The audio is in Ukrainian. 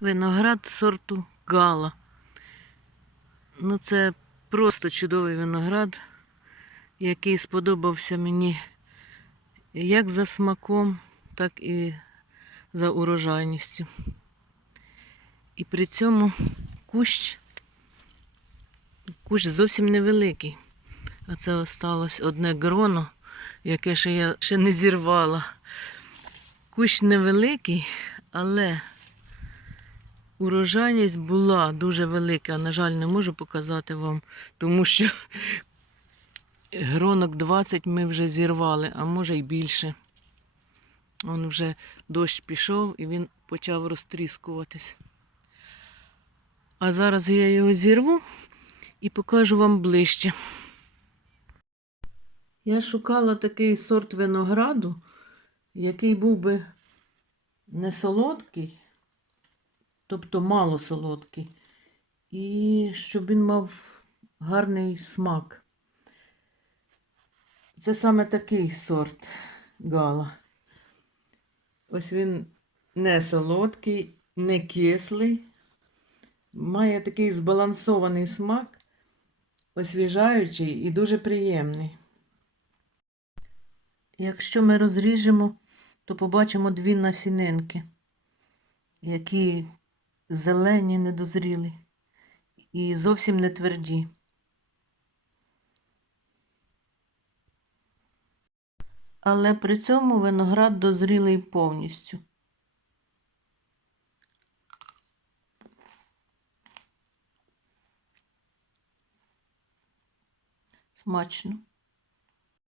Виноград сорту Гала. Ну, це просто чудовий виноград, який сподобався мені як за смаком, так і за урожайністю. І при цьому кущ, кущ зовсім невеликий. А це осталось одне гроно, яке ще я ще не зірвала. Кущ невеликий, але урожайність була дуже велика. На жаль, не можу показати вам, тому що гронок 20 ми вже зірвали, а може й більше. Он вже дощ пішов і він почав розтріскуватись. А зараз я його зірву і покажу вам ближче. Я шукала такий сорт винограду, який був би не солодкий, тобто мало солодкий, і щоб він мав гарний смак. Це саме такий сорт гала. Ось він не солодкий, не кислий, має такий збалансований смак, освіжаючий і дуже приємний. Якщо ми розріжемо, то побачимо дві насінинки, які зелені, недозрілі і зовсім не тверді. Але при цьому виноград дозрілий повністю. Смачно.